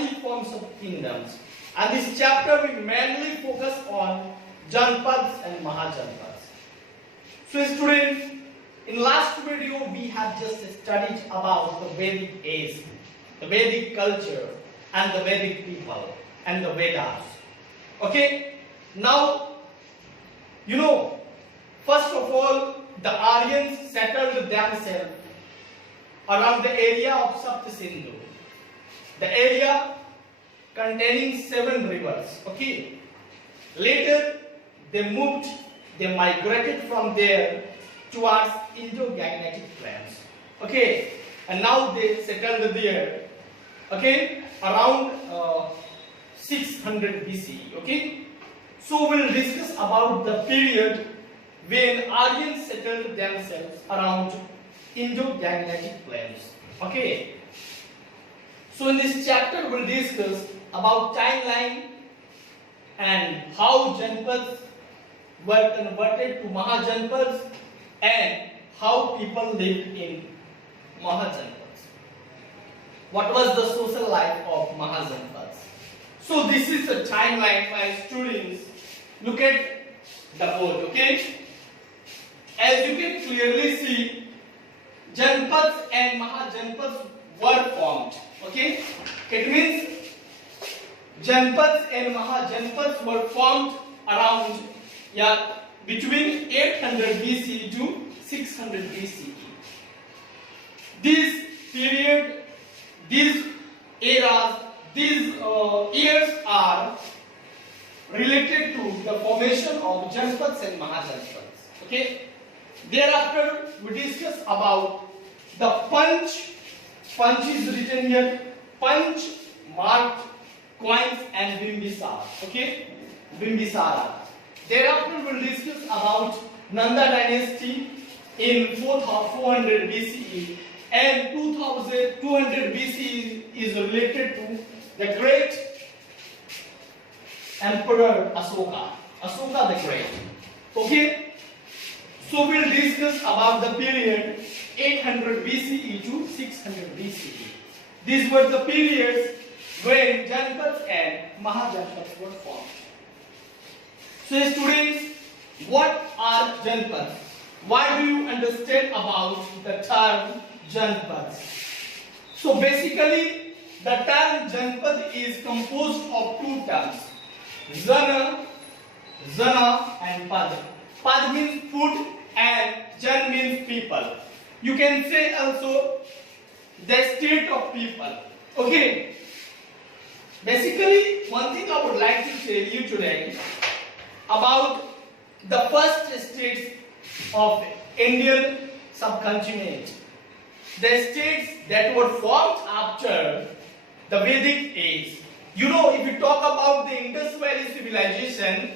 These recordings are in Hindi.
early forms of kingdoms. And this chapter will mainly focus on Janpads and Mahajanpads. So students, in last video we have just studied about the Vedic age, the Vedic culture and the Vedic people and the Vedas. Okay, now first of all, the Aryans settled themselves around the area of Saptasindhu, the area containing 7 rivers. Okay, later they migrated from there towards Indo-Gangetic plains. Okay, and now they settled there. Okay, around 600 BC. Okay, so we'll discuss about the period when Aryans settled themselves around Indo-Gangetic plains. Okay, so in this chapter we'll discuss about timeline and how Janpads were converted to Mahajanpads and how people lived in Mahajanpads. What was the social life of Mahajanpads? So this is the timeline for students. Look at the board, okay? As you can clearly see, Janpads and Mahajanpads were formed. Okay? It means Janpads and Mahajanpads were formed around between 800 BC to 600 BCE. This period, these eras, these years are related to the formation of Janpads and Mahajanpads. Okay? Thereafter, we discuss about the Panch. Panch is written here. Panch marked coins and Bimbisara. Okay? Bimbisara. Thereafter, we will discuss about Nanda dynasty in 400 BCE, and 2200 BCE is related to the great Emperor Asoka. Asoka the Great. Okay? So we will discuss about the period 800 BCE to 600 BCE. These were the periods when Janpads and Mahajanpads were formed. So students, what are Janpads? What do you understand about the term Janpads? So basically, the term Janpad is composed of 2 terms, Jana and Pad. Pad means food and Jan means people. You can say also the state of people. Okay. Basically, one thing I would like to tell you today about the first states of Indian subcontinent. The states that were formed after the Vedic age. If you talk about the Indus Valley civilization,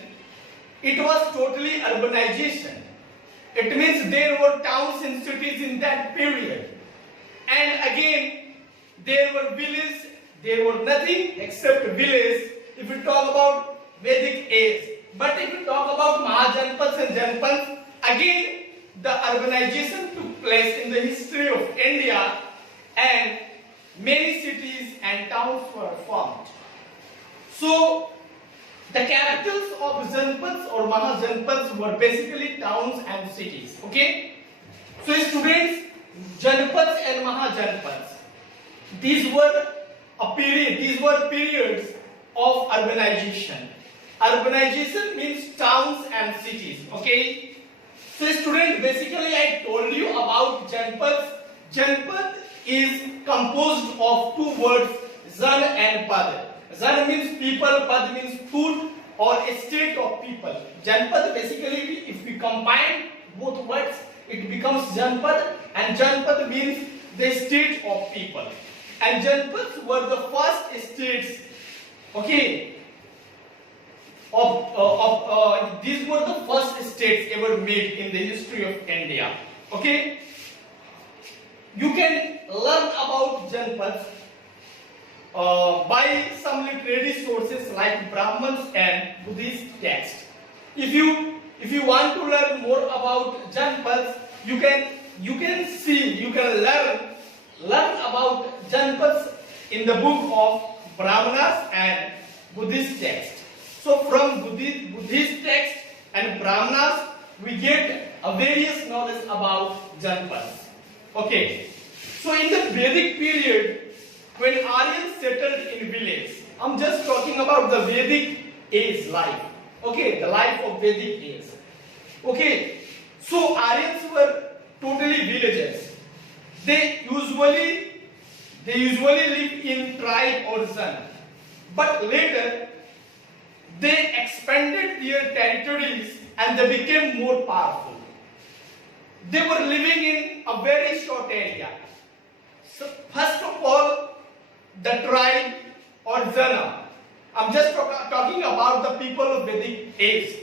it was totally urbanization. It means there were towns and cities in that period. And again, there were villages, there were nothing except village if you talk about Vedic age. But if you talk about Mahajanpads and Janpads, again the urbanization took place in the history of India and many cities and towns were formed. So the capitals of Janpads or Mahajanpads were basically towns and cities. Okay? So students, Janpads and Mahajanpads, these were periods of urbanization. Urbanization means towns and cities. Okay? So students, basically I told you about Janpads. Janpad is composed of 2 words, Jan and Pad. Jan means people, Pad means food or a state of people. Janpad basically, if we combine both words, it becomes Janpad, and Janpad means the state of people. And Janpads were the first states, okay, these were the first states ever made in the history of India. Okay, you can learn about Janpads by some literary sources like Brahmins and Buddhist texts. If you want to learn more about Janpads, you can learn about Janpads in the book of Brahmanas and Buddhist text. So from Buddhist text and Brahmanas, we get a various knowledge about Janpads. Okay. So in the Vedic period, when Aryans settled in village, I'm just talking about the Vedic age life. Okay, the life of Vedic age. Okay, so Aryans were totally villagers. They usually live in tribe or zone. But later, they expanded their territories and they became more powerful. They were living in a very short area. So first of all, the tribe or zana. I'm just talking about the people of Vedic age.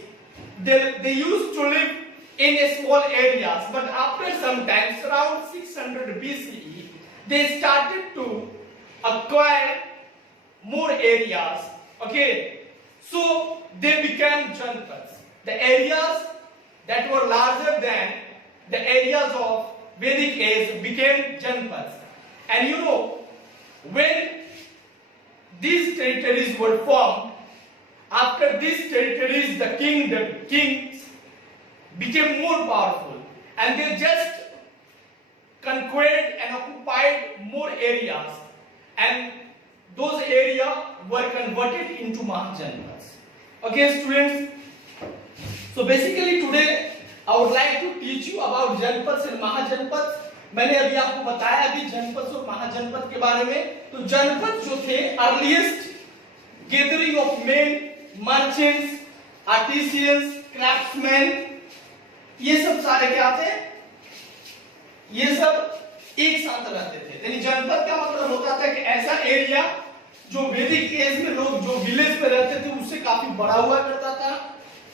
They used to live in a small areas, but after some time, around 600 BCE, they started to acquire more areas. Okay, so they became Janpads. The areas that were larger than the areas of Vedic age became Janpads. And you know, when these territories were formed, after these territories, the kings became more powerful, and they just conquered and occupied more areas, and those areas were converted into Mahajanpads. Okay, students. So basically today I would like to teach you about Janpads and Mahajanpads. मैंने अभी आपको बताया अभी जनपद और महाजनपद के बारे में। तो जनपद जो थे earliest gathering of main, merchants, artisans, craftsman, ये सब सारे क्या थे, ये सब एक साथ रहते थे। यानी जनपद का मतलब होता था कि ऐसा एरिया जो वैदिक एज में लोग जो विलेज पे रहते थे उससे काफी बड़ा हुआ करता था,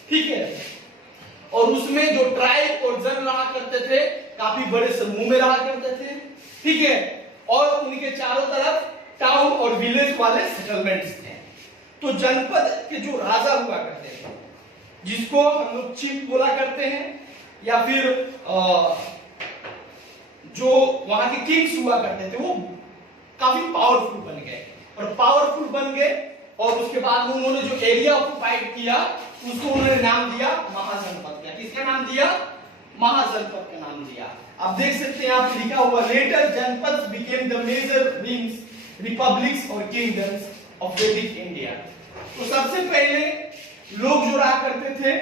ठीक है, और उसमें जो ट्राइब और जन रहा करते थे काफी बड़े समूह में रहा करते थे, ठीक है, और उनके चारों तरफ टाउन और विलेज वाले सेटलमेंट्स थे। तो जनपद के जो राजा हुआ करते थे, जिसको हम लोग चीफ बोला करते हैं, या फिर जो वहां के किंग्स हुआ करते थे, वो काफी पावरफुल बन गए, और पावरफुल बन गए और उसके बाद में उन्होंने जो एरिया ऑक्युपाइड किया उसको उन्होंने नाम दिया महाजनपद। किसका नाम दिया? महाजनपद का नाम दिया। आप देख सकते हैं यहाँ पे लिखा हुआ, later janapada became the major रिंग्स रिपब्लिक्स और किंगडम्स ऑफ वैदिक इंडिया। तो सबसे पहले लोग जो रहा करते थे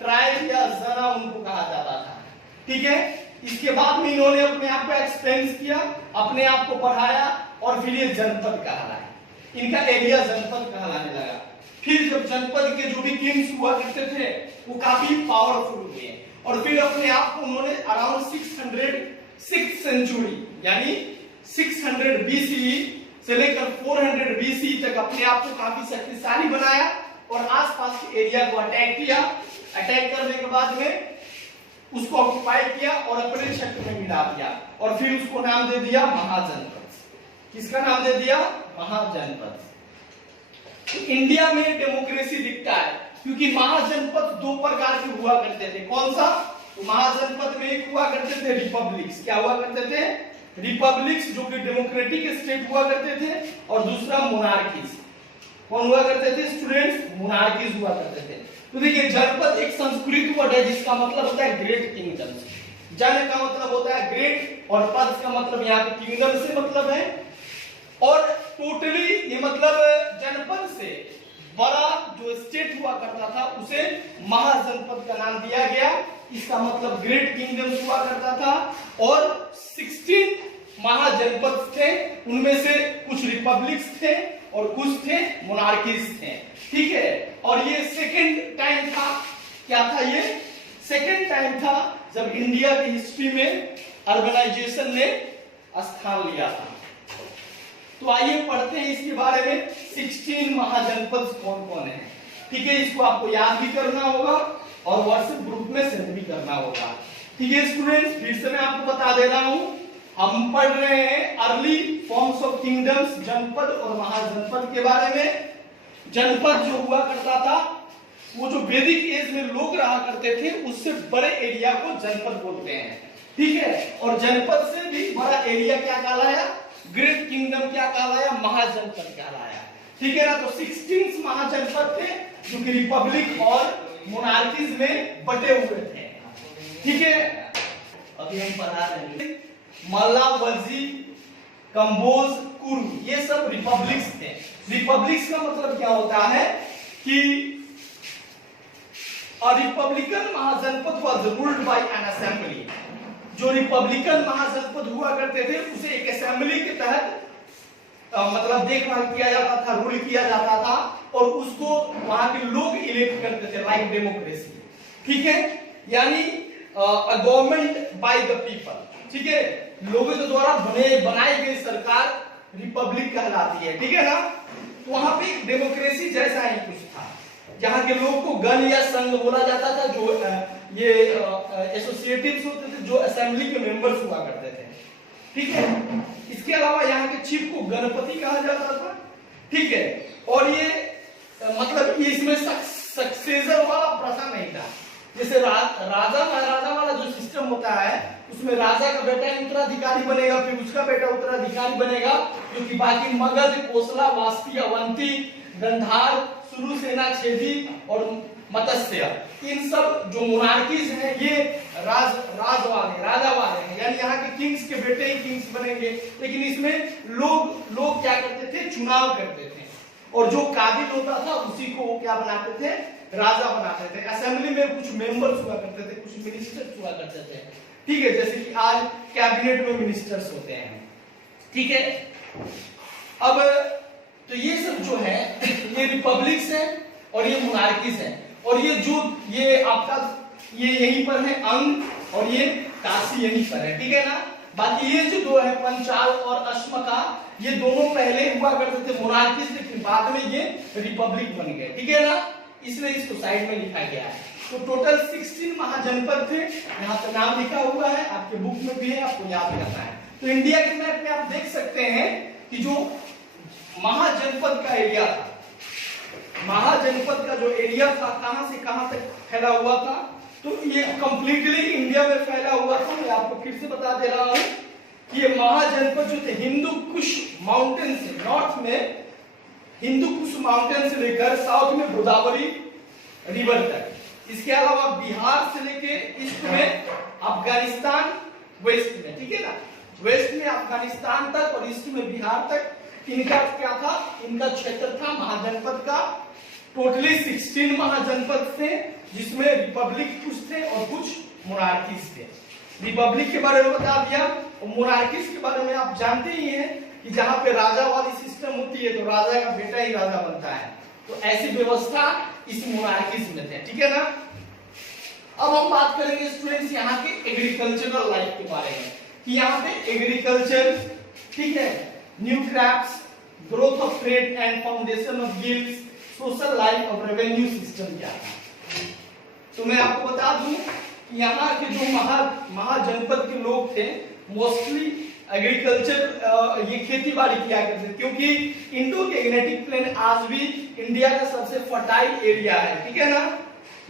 ट्राइब या जरा उनको कहा जाता था, ठीक है। इसके बाद में इन्होंने अपने आप को एक्सपेंस किया, अपने आप को बढ़ाया और फिर ये जनपद कहलाया, इनका एरिया जनपद कहलाने लगा। फिर जब जनपद के जो भी किंग्स हुआ करते थे वो काफी पावरफुल हुए और फिर अपने आप को उन्होंने अराउंड 606 सेंचुरी यानी 600 BCE से लेकर 400 BCE तक अपने आप को काफी शक्तिशाली बनाया और आसपास के एरिया को अटैक किया। अटैक करने के बाद में उसको ऑक्युपाई किया और अपने क्षेत्र में मिला दिया और फिर उसको नाम दे दिया महाजनपद। किसका नाम दे दिया? महाजनपद। तो इंडिया में डेमोक्रेसी दिखता है क्योंकि महाजनपद दो प्रकार के हुआ करते थे। कौन सा? तो महाजनपद में एक हुआ करते थे रिपब्लिक्स। क्या हुआ करते थे? रिपब्लिक्स, जो कि डेमोक्रेटिक स्टेट हुआ करते थे, और दूसरा मोनार्कीज। कौन हुआ करते थे स्टूडेंट्स? मोनार्कीज हुआ करते थे। तो देखिए जनपद एक संस्कृत वर्ड है जिसका मतलब होता है ग्रेट किंगडम। जन का मतलब होता है ग्रेट और पद का मतलब यहाँ पे किंगडम से मतलब है, और टोटली ये मतलब जनपद से बड़ा जो स्टेट हुआ करता था उसे महाजनपद का नाम दिया गया। इसका मतलब ग्रेट किंगडम हुआ करता था और 16 महाजनपद थे, उनमें से कुछ रिपब्लिक्स थे और कुछ थे मोनार्कीज थे, ठीक है। और ये सेकंड टाइम था, क्या था ये? सेकंड टाइम था जब इंडिया की हिस्ट्री में अर्बनाइजेशन ने स्थान लिया था। तो आइए पढ़ते हैं इसके बारे में 16 महाजनपद कौन कौन है, ठीक है। इसको आपको याद भी करना होगा और व्हाट्सएप ग्रुप में सेंड भी करना होगा, ठीक है स्टूडेंट्स। फिर से मैं आपको बता दे रहा हूं, हम पढ़ रहे हैं अर्ली फॉर्म्स ऑफ किंगडम्स, जनपद और महाजनपद के बारे में। जनपद जो हुआ करता था वो जो वैदिक एज में लोग रहा करते थे उससे बड़े एरिया को जनपद बोलते हैं, ठीक है। और जनपद से भी बड़ा एरिया क्या कहलाया? ग्रेट किंगडम क्या कहलाया, महाजनपद कहलाया। ठीक है ना, तो 16 महाजनपद थे जो कि रिपब्लिक और मोनार्कीज में बटे हुए थे। ठीक है, अभी हम पढ़ा रहे हैं मल्ला, वजी, कंबोज, कुरु, ये सब रिपब्लिक्स थे। रिपब्लिक्स का मतलब क्या होता है कि a republican महाजनपद was ruled by an assembly। जो रिपब्लिकन महाजनपद हुआ करते थे उसे एक असेंबली के तहत मतलब देखभाल किया जाता था, रूल किया जाता था, और उसको वहां के लोग इलेक्ट करते थे, लाइक डेमोक्रेसी। ठीक है, यानी गवर्नमेंट बाय द पीपल। ठीक है, लोगों के द्वारा बनाई गई सरकार रिपब्लिक कहलाती है। ठीक है ना, तो वहां पे डेमोक्रेसी जैसा ही कुछ था, जहां के लोग को गण या संघ बोला जाता था, जो ये एसोसिएटिव्स होते थे, जो असेंबली के मेंबर्स हुआ करते थे। ठीक है, इसके अलावा यहाँ के चीफ को गणपति कहा जाता था। ठीक है, और ये मतलब ये इसमें सक्सेसर वाला प्रथा नहीं था। जैसे राजा महाराजा वाला जो सिस्टम होता है, उसमें राजा का बेटा उत्तराधिकारी बनेगा, फिर उसका बेटा उत्तराधिकारी बनेगा, जो कि बाकी मगध, कोसला, वास्पी, अवंती, गंधार, सुरु, सेना, छेदी और मत्स्य, इन सब जो मोनार्कीज हैं ये राजा वाले हैं, यानी यहाँ के किंग्स के बेटे ही किंग्स बनेंगे। लेकिन इसमें लोग क्या करते थे, चुनाव करते थे, और जो काबिल होता था उसी को वो क्या बनाते थे, राजा बनाते थे। असेंबली में कुछ मेंबर्स हुआ करते थे, कुछ मिनिस्टर्स हुआ करते थे। ठीक है, जैसे कि आज कैबिनेट में मिनिस्टर्स होते हैं। ठीक है, अब तो ये सब जो है ये रिपब्लिक्स है और ये मोनार्कीज है, और ये आपका ये यहीं पर है अंग, और ये काशी यहीं पर है। ठीक है ना, बाकी ये जो दो है पंचाल और अश्मका, ये दोनों पहले हुआ करते थे मोनार्कीज, लेकिन बाद में ये रिपब्लिक बन गए। ठीक है ना, इसलिए इसको साइड में लिखा गया है। तो टोटल 16 महाजनपद थे, यहाँ पे नाम लिखा हुआ है, आपके बुक में भी है, आपको याद करना है। तो इंडिया के मैप में आप देख सकते हैं कि जो महाजनपद का एरिया था, महाजनपद का जो एरिया था, कहां से कहां तक फैला हुआ था, तो ये कंप्लीटली इंडिया में फैला हुआ था। मैं आपको फिर से बता दे रहा हूं कि ये महाजनपद जो थे हिंदू कुश माउंटेन से, नॉर्थ में हिंदू कुश माउंटेन से लेकर साउथ में गोदावरी रिवर तक, इसके अलावा बिहार से लेके ईस्ट में अफगानिस्तान, वेस्ट में, ठीक है ना, वेस्ट में अफगानिस्तान तक और ईस्ट में बिहार तक, इनका क्या था, इनका क्षेत्र था महाजनपद का। टोटली 16 महाजनपद थे, जिसमें रिपब्लिक कुछ थे और कुछ मोनार्कीज थे। रिपब्लिक के बारे में बता दिया, और मोनार्कीज के बारे में आप जानते ही हैं कि जहां पे राजा वाली सिस्टम होती है तो राजा का बेटा ही राजा बनता है, तो ऐसी व्यवस्था इस मोनार्कीज में थे। ठीक है ना, अब हम बात करेंगे स्टूडेंट्स यहाँ के एग्रीकल्चरल लाइफ के बारे में, कि यहाँ पे एग्रीकल्चर, ठीक है, new crops, growth of trade and foundation of guilds, social life और रेवेन्यू सिस्टम क्या था। तो मैं आपको बता दूं कि यहाँ के जो महाजनपद के लोग थे मोस्टली एग्रीकल्चर, ये खेती बाड़ी किया करते थे, क्योंकि इंडो गैंजेटिक प्लेन आज भी इंडिया का सबसे फर्टाइल एरिया है। ठीक है ना,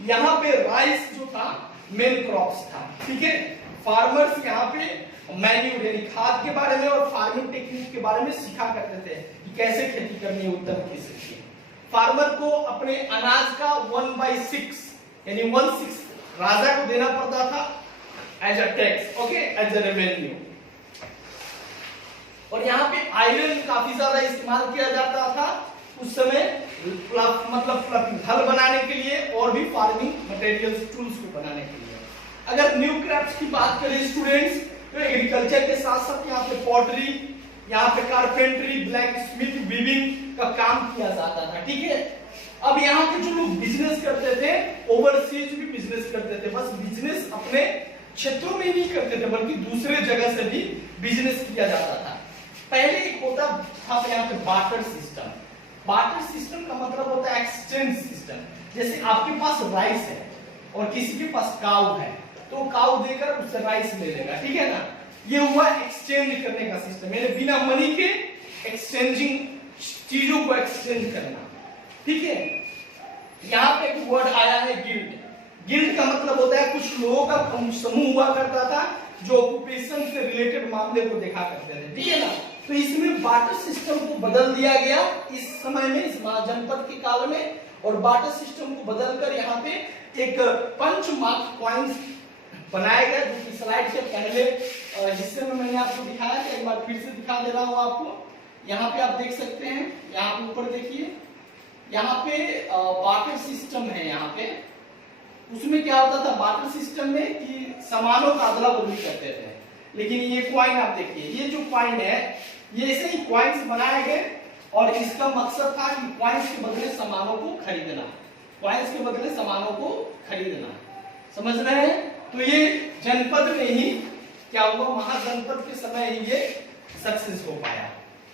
यहाँ पे राइस जो था मेन क्रॉप्स था। ठीक है, फार्मर्स यहाँ पे मैन्यूर यानी खाद के बारे में और फार्मिंग टेक्निक के बारे में सीखा करते थे कि कैसे खेती करनी है उत्तम किस्म की। फार्मर को अपने अनाज का 1/6 यानी 1/6 राजा को देना पड़ता था as a tax, okay, as a revenue. और यहाँ पे आयरन काफी ज्यादा इस्तेमाल किया जाता था उस समय, मतलब हल बनाने के लिए और भी फार्मिंग मटेरियल्स, टूल्स को बनाने के लिए। अगर न्यू क्रॉप्स की बात करें स्टूडेंट्स, तो एग्रीकल्चर के साथ साथ यहाँ पे पॉटरी, यहाँ पे कारपेंटरी, ब्लैक स्मिथ, वीविंग का काम किया जाता था। ठीक है, अब यहाँ के जो लोग बिजनेस करते थे, ओवरसीज भी बिजनेस करते थे, बस बिजनेस अपने क्षेत्रों में नहीं करते थे बल्कि दूसरे जगह से भी बिजनेस किया जाता था। पहले एक होता था यहाँ पे बार्टर सिस्टम। बार्टर सिस्टम का मतलब होता है एक्सचेंज सिस्टम। जैसे आपके पास राइस है और किसी के पास काऊ है, तो काऊ देकर उससे राइस ले लेगा। ठीक है ना, ये हुआ एक्सचेंज करने का सिस्टम, यानी बिना मनी के एक्सचेंजिंग, चीजों को एक्सचेंज करना। ठीक है, यहाँ पे एक वर्ड आया है गिल्ड। गिल्ड का मतलब होता है कुछ लोगों का समूह हुआ करता था जो ऑक्यूपेशन से रिलेटेड मामले को देखा करते थे। ठीक है ना, तो इसमें बार्टर सिस्टम को बदल दिया गया इस समय में, इस महाजनपद के काल में, और बार्टर सिस्टम को बदलकर यहाँ पे एक पंच मार्क कॉइन्स बनाया गया, जो कि स्लाइड के पहले हिस्से में मैंने आपको दिखाया था। एक बार फिर से दिखा दे रहा हूँ आपको। यहाँ पे आप देख सकते हैं, यहाँ पे ऊपर देखिए, यहाँ पे बार्टर सिस्टम है। यहाँ पे उसमें क्या होता था बार्टर सिस्टम में कि सामानों का अदला बदली करते थे। लेकिन ये कॉइन आप देखिए, ये जो कॉइन है ये ऐसे ही कॉइन्स बनाए गए, और इसका मकसद था कि कॉइन्स के बदले सामानों को खरीदना, कॉइन्स के बदले सामानों को खरीदना। समझ रहे हैं? तो ये जनपद में ही क्या हुआ, महाजनपद के समय ही ये सक्सेस हो पाया।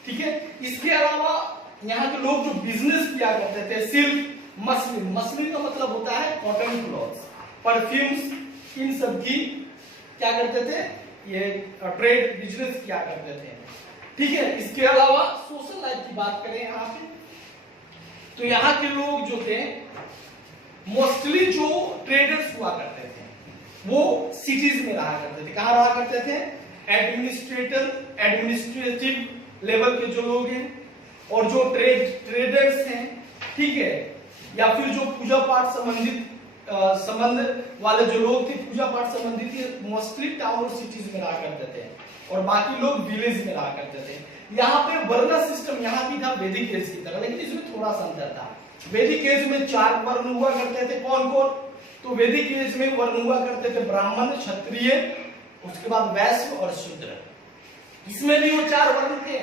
ठीक है। इसके अलावा यहाँ के लोग जो बिजनेस किया करते थे, सिल्क, मसलिन, मसलिन का मतलब होता है कॉटन क्लॉथ्स, परफ्यूम्स, इन सब की क्या करते थे, ये ट्रेड बिजनेस किया करते थे। ठीक है। इसके अलावा सोशल लाइफ की बात करें यहाँ पे, तो यहाँ के लोग जो थे मोस्टली जो ट्रेडर्स हुआ करते थे वो सिटीज में रहा करते थे। कहाँ रहा करते थे? एडमिनिस्ट्रेटिव लेवल के जो लोग हैं, और जो ट्रेडर्स हैं, ठीक है, या फिर जो पूजा पाठ संबंध वाले जो लोग थे, पूजा पाठ संबंधित मोस्टली टाउन और सिटीज में रहा करते थे, और बाकी लोग विलेज में रहा करते थे। यहाँ पे वर्ण सिस्टम यहाँ भी था वैदिक एज की तरह, लेकिन इसमें थोड़ा सा अंतर था। वैदिक एज में 4 वर्ण हुआ करते थे। कौन कौन? तो वैदिक एज में वर्ण हुआ करते थे ब्राह्मण, क्षत्रिय, उसके बाद वैश्य और शूद्र। इसमें भी वो 4 वर्ण थे,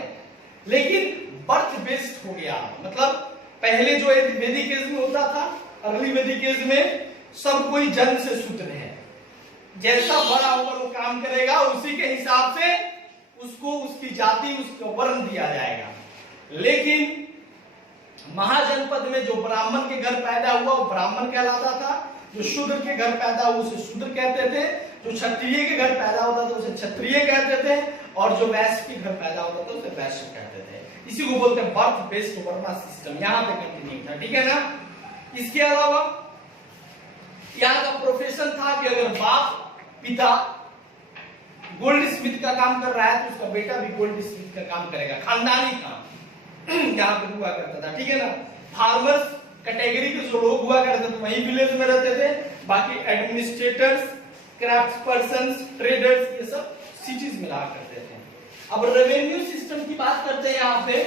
लेकिन बर्थ बेस्ड हो गया। मतलब पहले जो वैदिक एज में होता था, अर्ली वैदिक एज में सब कोई जन्म से शूद्र है, जैसा बड़ा होगा वो काम करेगा, उसी के हिसाब से उसको उसकी जाति, उसको वर्ण दिया जाएगा। लेकिन महाजनपद में जो ब्राह्मण के घर पैदा हुआ वो ब्राह्मण कहलाता था, जो शूद्र के घर पैदा हुआ उसे शूद्र कहते थे, जो क्षत्रिय के घर पैदा होता था उसे क्षत्रिय कहते थे, और जो वैश्य के घर पैदा होता था उसे वैश्य कहते थे। इसी को बोलते हैं बर्थ बेस्ड वर्ण सिस्टम। यहाँ पे कंटिन्यू था। ठीक है ना। इसके अलावा यहाँ का प्रोफेशन था कि अगर बाप पिता गोल्ड स्मिथ का काम कर रहा है तो उसका बेटा भी गोल्ड स्मिथ का काम करेगा, खानदानी काम यहाँ पे हुआ करता था। ठीक है ना। फार्मर्स कैटेगरी के जो लोग हुआ करते थे वही विलेज में रहते थे, बाकी एडमिनिस्ट्रेटर्स, क्राफ्ट पर्संस, ट्रेडर्स, ये सब सिटीज में रहा करते थे। अब रेवेन्यू सिस्टम की बात करते हैं यहाँ पे,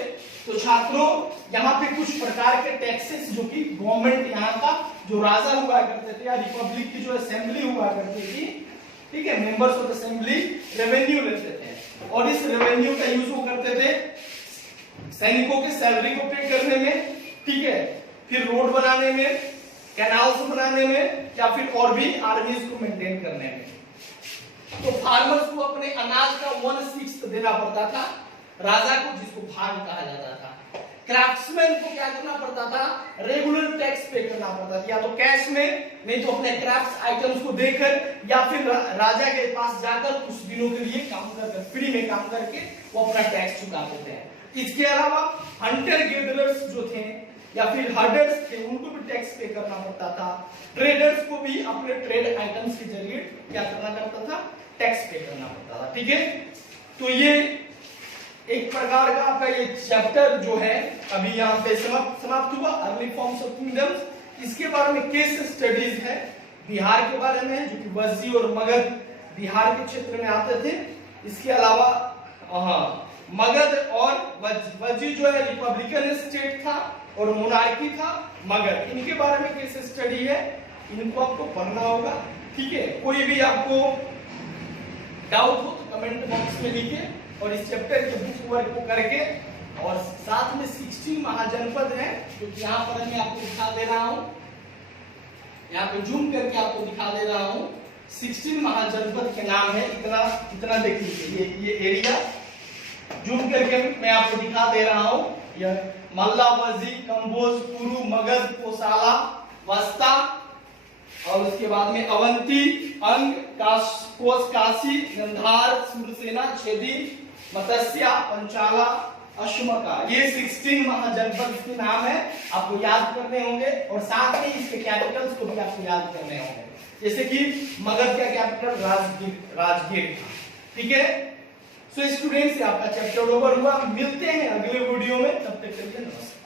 तो छात्रों यहाँ पे कुछ प्रकार के टैक्सेस जो कि गवर्नमेंट यहाँ का जो राजा हुआ करते थे या रिपब्लिक की जो असेंबली हुआ करती थी, ठीक है, मेंबर्स ऑफ असेंबली रेवेन्यू लेते थे, और इस रेवेन्यू का यूज वो करते थे सैनिकों के सैलरी को पे करने में, ठीक है, फिर रोड बनाने में, कैनाल्स बनाने में, या फिर और भी आर्मीज को मेंटेन करने में। तो फार्मर्स को अपने अनाज का 1/6 देना पड़ता था राजा को, जिसको भाग कहा जाता था। क्राफ्ट्समैन को क्या करना पड़ता था? रेगुलर टैक्स पे करना पड़ता था, या तो कैश में, नहीं तो अपने क्राफ्ट आइटम्स को देकर, या फिर राजा के पास जाकर कुछ दिनों के लिए काम करके, फ्री में काम करके वो अपना टैक्स चुकाते थे। इसके अलावा हंटर गेदरर्स जो थे या फिर हर्डर्स थे, उनको भी टैक्स पे करना पड़ता था। ट्रेडर्स को भी अपने ट्रेड आइटम्स के जरिए क्या करना पड़ता था? टैक्स पे करना पड़ता था। ठीक है। तो ये एक प्रकार का आपका ये चैप्टर जो है अभी यहाँ पे समाप्त हुआ, अर्ली फॉर्म्स ऑफ किंगडम्स। इसके बारे में केस स्टडीज है बिहार के बारे में, जो कि वज्जी और मगध बिहार के क्षेत्र में आते थे। इसके अलावा मगध और वज्जी जो है रिपब्लिकन स्टेट था और मोनार्की था मगध, इनके बारे में केस स्टडी है, इनको आपको पढ़ना होगा। ठीक है। कोई भी आपको डाउट हो तो कमेंट बॉक्स में लिखिए, और इस चैप्टर के बुक वर्क को करके, और साथ में 16 महाजनपद है जो कि यहाँ पर मैं आपको दिखा दे रहा हूँ, यहाँ पे जूम करके आपको दिखा दे रहा हूँ। 16 महाजनपद के नाम है, इतना देख लीजिए, ये एरिया जूम करके मैं आपको दिखा दे रहा हूँ। यह मल्ला, वजी, कंबोज, कुरु, मगध, कोसाला, वस्ता, और उसके बाद में अवंती, अंग, कोस, काशी, गंधार, सूरसेना, छेदी, मत्स्या, पंचाला, अश्मका, ये 16 महाजनपद के नाम है, आपको याद करने होंगे, और साथ में इसके कैपिटल्स को भी आपको याद करने होंगे। जैसे कि मगध का कैपिटल राजगीर था। ठीक है। सो स्टूडेंट्स आपका चैप्टर ओवर हुआ, मिलते हैं अगले वीडियो में, तब तक के लिए नमस्कार।